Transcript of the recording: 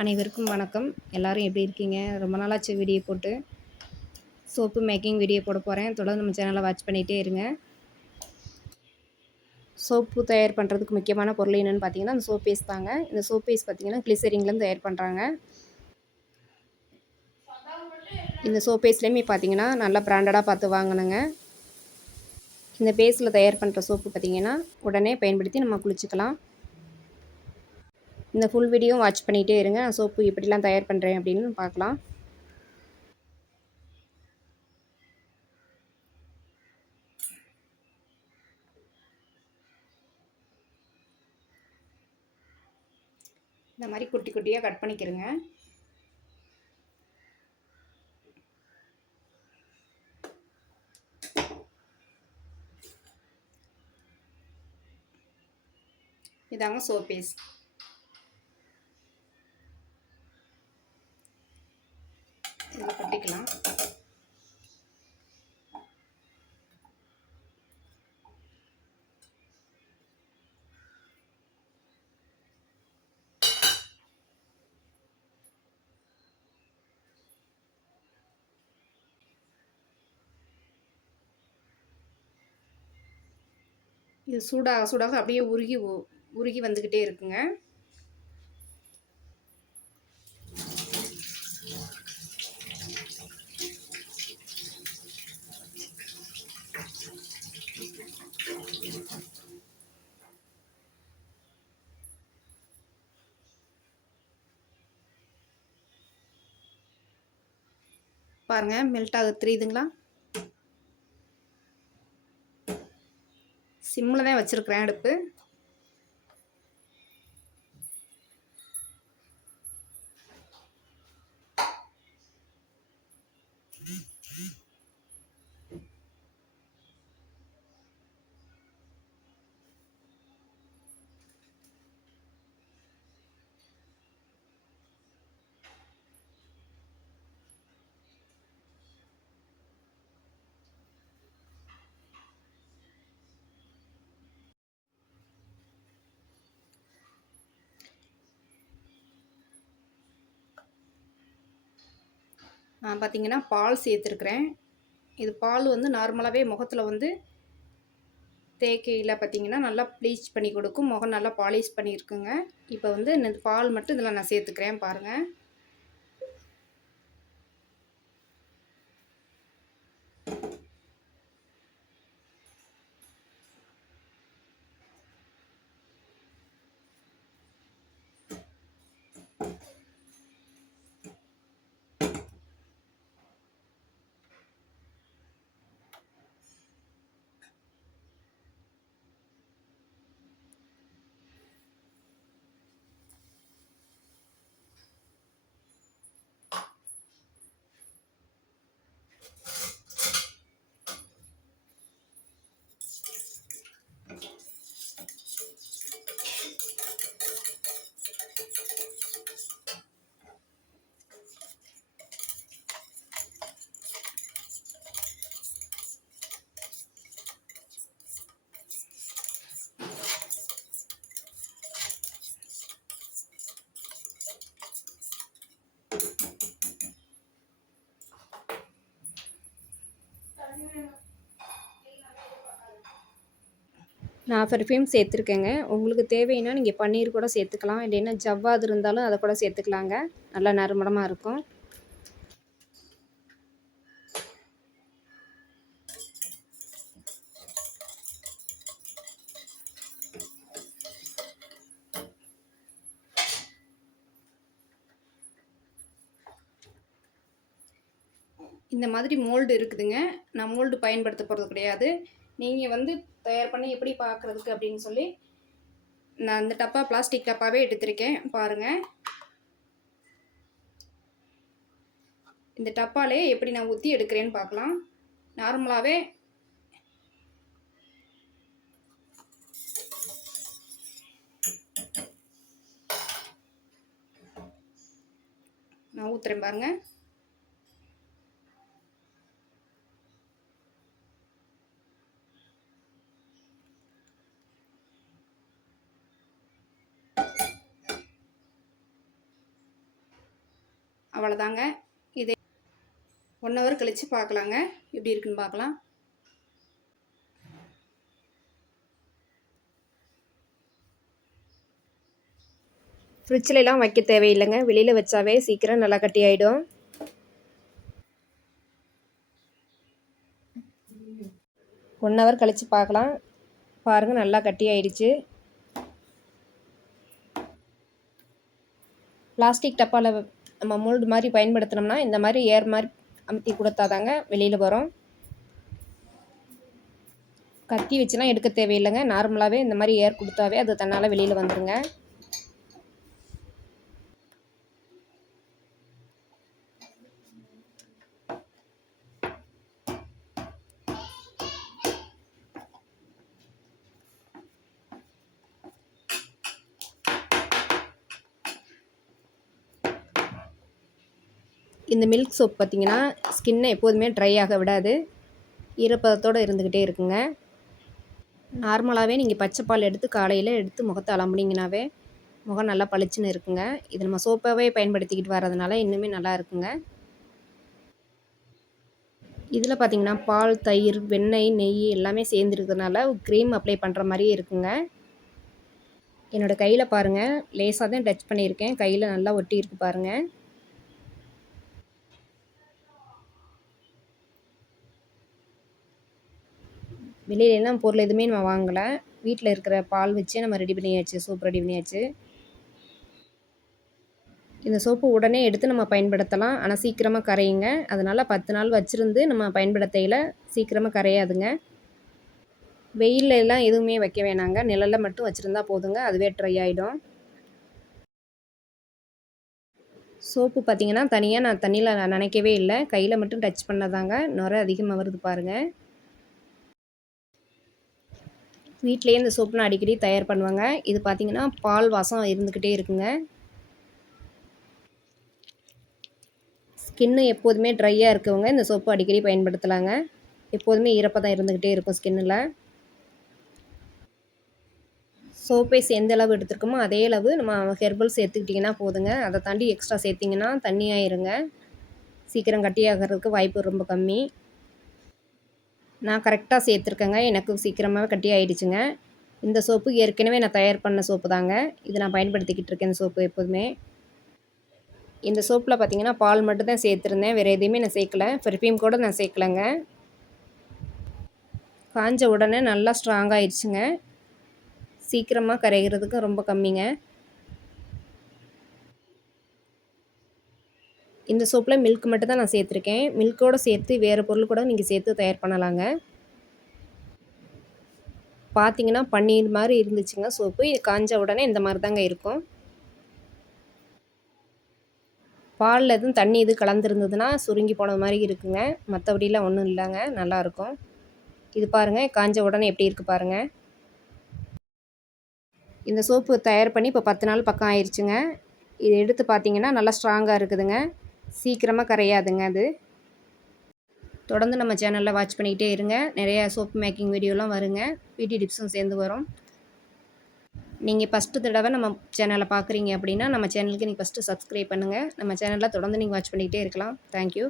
அனைவருக்கும் வணக்கம். எல்லாரும் எப்படி இருக்கீங்க? ரொம்ப நாளாச்சு வீடியோ போட்டு. சோப்பு மேக்கிங் வீடியோ போட போகிறேன். தொடர்ந்து நம்ம சேனலை வாட்ச் பண்ணிகிட்டே இருங்க. சோப்பு தயார் பண்ணுறதுக்கு முக்கியமான பொருள் என்னென்னு பார்த்தீங்கன்னா, அந்த சோப் பேஸ்ட் தாங்க. இந்த சோப் பேஸ்ட் பார்த்தீங்கன்னா கிளிசரின்லேருந்து தயார் பண்ணுறாங்க. இந்த சோப் பேஸ்ட்லேயுமே பார்த்தீங்கன்னா நல்லா பிராண்டடாக பார்த்து வாங்கணுங்க. இந்த பேஸ்ட்டில் தயார் பண்ணுற சோப்பு பார்த்தீங்கன்னா உடனே பயன்படுத்தி நம்ம குளிச்சுக்கலாம். இந்த ஃபுல் வீடியோ வாட்ச் பண்ணிகிட்டே இருங்க. சோப்பு எப்படிலாம் தயார் பண்ணுறேன் அப்படின்னு பார்க்கலாம். இந்த மாதிரி குட்டி குட்டியாக கட் பண்ணிக்கிறேங்க. இதாங்க சோப் பேஸ்ட். இதில் கொட்டிக்கலாம். இது சூடாக சூடாக அப்படியே உருகி வந்துக்கிட்டே இருக்குங்க. பாருங்க மெல்ட் ஆக தெரியுதுங்களா? சிம்மில் தான் வச்சுருக்கிறேன் அடுப்பு. நான் பார்த்தீங்கன்னா பால் சேர்த்துருக்குறேன். இது பால் வந்து நார்மலாகவே முகத்தில் வந்து தேய்க்கையில் பார்த்தீங்கன்னா நல்லா ப்ளீச் பண்ணி கொடுக்கும். முகம் நல்லா பாலிஷ் பண்ணியிருக்குங்க. இப்போ வந்து இந்த பால் மட்டும் இதில் நான் சேர்த்துக்கிறேன் பாருங்கள். நான் பெர்ஃப்யூம் சேர்த்துருக்கேங்க. உங்களுக்கு தேவைன்னா நீங்கள் பன்னீர் கூட சேர்த்துக்கலாம். இல்லைன்னா ஜவ்வாது இருந்தாலும் அதை கூட சேர்த்துக்கலாங்க. நல்லா நறுமணமாக இருக்கும். இந்த மாதிரி மோல்டு இருக்குதுங்க. நான் மோல்டு பயன்படுத்த போகிறது கிடையாது. நீங்கள் வந்து தயார் பண்ணி எப்படி பார்க்குறதுக்கு அப்படின்னு சொல்லி நான் இந்த டப்பா பிளாஸ்டிக் டப்பாவே எடுத்திருக்கேன் பாருங்கள். இந்த டப்பாலே எப்படி நான் ஊற்றி எடுக்கிறேன்னு பார்க்கலாம். நார்மலாகவே நான் ஊற்றுறேன் பாருங்கள். அவ்வளோதாங்க. இதை 1 ஹவர் கழித்து பார்க்கலாங்க, எப்படி இருக்குன்னு பார்க்கலாம். ஃப்ரிட்ஜிலலாம் வைக்க தேவையில்லைங்க, வெளியில் வச்சாவே சீக்கிரம் நல்லா கட்டி ஆகிடும். ஒன் ஹவர் கழித்து பார்க்கலாம். பாருங்கள், நல்லா கட்டி ஆயிடுச்சு. பிளாஸ்டிக் டப்பாவில் நம்ம மோல்டு மாதிரி பயன்படுத்தினோம்னா இந்த மாதிரி ஏர் மாதிரி அமுத்தி கொடுத்தாதாங்க வெளியில் வரும். கத்தி வச்சுலாம் எடுக்க தேவையில்லைங்க, நார்மலாகவே இந்த மாதிரி ஏர் கொடுத்தாவே அது தன்னால் வெளியில் வந்துடுங்க. இந்த மில்க் சோப் பார்த்திங்கன்னா ஸ்கின்னை எப்போதுமே ட்ரை ஆக விடாது, ஈரப்பதத்தோடு இருந்துக்கிட்டே இருக்குங்க. நார்மலாகவே நீங்கள் பச்சை பால் எடுத்து காலையில் எடுத்து முகத்தை அலம்புனீங்கனாவே முகம் நல்லா பளிச்சுன்னு இருக்குங்க. இது நம்ம சோப்பாகவே பயன்படுத்திக்கிட்டு வர்றதுனால இன்னுமே நல்லா இருக்குங்க. இதில் பார்த்திங்கன்னா பால், தயிர், வெண்ணெய், நெய் எல்லாமே சேர்ந்துருக்கிறதுனால க்ரீம் அப்ளை பண்ணுற மாதிரியே இருக்குங்க. என்னோடய கையில் பாருங்கள், லேசாக தான் டச் பண்ணியிருக்கேன், கையில் நல்லா ஒட்டி இருக்கு பாருங்கள். வெளியிலலாம் பொருள் எதுவுமே நம்ம வாங்கலை, வீட்டில் இருக்கிற பால் வச்சே நம்ம ரெடி பண்ணியாச்சு, சோப் ரெடி பண்ணியாச்சு. இந்த சோப்பு உடனே எடுத்து நம்ம பயன்படுத்தலாம், ஆனால் சீக்கிரமாக கரையுங்க. அதனால் 10 நாள் வச்சுருந்து நம்ம பயன்படுத்தையில் சீக்கிரமாக கரையாதுங்க. வெயிலில் எல்லாம் எதுவுமே வைக்க வேணாங்க, நிழலில் மட்டும் வச்சுருந்தா போதுங்க, அதுவே ட்ரை ஆகிடும். சோப்பு பார்த்திங்கன்னா தனியாக நான் தண்ணியில் நனைக்கவே இல்லை, கையில் மட்டும் டச் பண்ணதாங்க நுரை அதிகமாக வருது பாருங்கள். வீட்டிலேயே இந்த சோப்பு நான் அடிக்கடி தயார் பண்ணுவாங்க. இது பார்த்திங்கன்னா பால் வாசம் இருந்துக்கிட்டே இருக்குங்க. ஸ்கின்னு எப்போதுமே ட்ரையாக இருக்கவங்க இந்த சோப்பு அடிக்கடி பயன்படுத்தலாங்க. எப்போதுமே ஈரப்பதம் இருந்துக்கிட்டே இருக்கும் ஸ்கின்னில். சோப்பேஸ் எந்த அளவு எடுத்துருக்கோமோ அதே அளவு நம்ம ஹெர்பல் சேர்த்துக்கிட்டிங்கன்னா போதுங்க. அதை தாண்டி எக்ஸ்ட்ரா சேர்த்திங்கன்னா தண்ணி ஆயிருங்க, சீக்கிரம் கட்டியாகிறதுக்கு வாய்ப்பு ரொம்ப கம்மி. நான் கரெக்டாக சேர்த்துருக்கேங்க, எனக்கு சீக்கிரமாகவே கட்டி ஆகிடுச்சுங்க. இந்த சோப்பு ஏற்கனவே நான் தயார் பண்ண சோப்பு தாங்க, இது நான் பயன்படுத்திக்கிட்டு இருக்கேன் இந்த சோப்பு எப்போதுமே. இந்த சோப்பில் பார்த்திங்கன்னா பால் மட்டும் தான் சேர்த்துருந்தேன், வேறு எதையுமே நான் சேர்க்கலை, பெர்ஃப்யூம் கூட நான் சேர்க்கலைங்க. காஞ்ச உடனே நல்லா ஸ்ட்ராங் ஆயிடுச்சுங்க, சீக்கிரமாக கரைகிறதுக்கு ரொம்ப கம்மிங்க. இந்த சோப்பில் மில்க் மட்டும் தான் நான் சேர்த்துருக்கேன், மில்கோடு சேர்த்து வேறு பொருள் கூட நீங்கள் சேர்த்து தயார் பண்ணலாங்க. பார்த்திங்கன்னா பன்னீர் மாதிரி இருந்துச்சுங்க சோப்பு, இது காஞ்ச உடனே இந்த மாதிரி தாங்க இருக்கும். பாலில் எதுவும் தண்ணி இது கலந்துருந்ததுன்னா சுருங்கி போன மாதிரி இருக்குங்க, மற்றபடிலாம் ஒன்றும் இல்லைங்க, நல்லாயிருக்கும். இது பாருங்கள், காஞ்ச உடனே எப்படி இருக்குது பாருங்கள். இந்த சோப்பு தயார் பண்ணி இப்போ 10 நாள் பக்கம் ஆயிடுச்சுங்க. இது எடுத்து பார்த்திங்கன்னா நல்லா ஸ்ட்ராங்காக இருக்குதுங்க, சீக்கிரமாக கரையாதுங்க அது. தொடர்ந்து நம்ம சேனலில் வாட்ச் பண்ணிக்கிட்டே இருங்க, நிறையா சோப் மேக்கிங் வீடியோலாம் வருங்க, பியூட்டி டிப்ஸும் சேர்ந்து வரும். நீங்கள் ஃபஸ்ட்டு தடவை நம்ம சேனலை பார்க்குறீங்க அப்படின்னா நம்ம சேனலுக்கு நீங்கள் ஃபஸ்ட்டு சப்ஸ்கிரைப் பண்ணுங்கள். நம்ம சேனலில் தொடர்ந்து நீங்கள் வாட்ச் பண்ணிக்கிட்டே இருக்கலாம். தேங்க்யூ.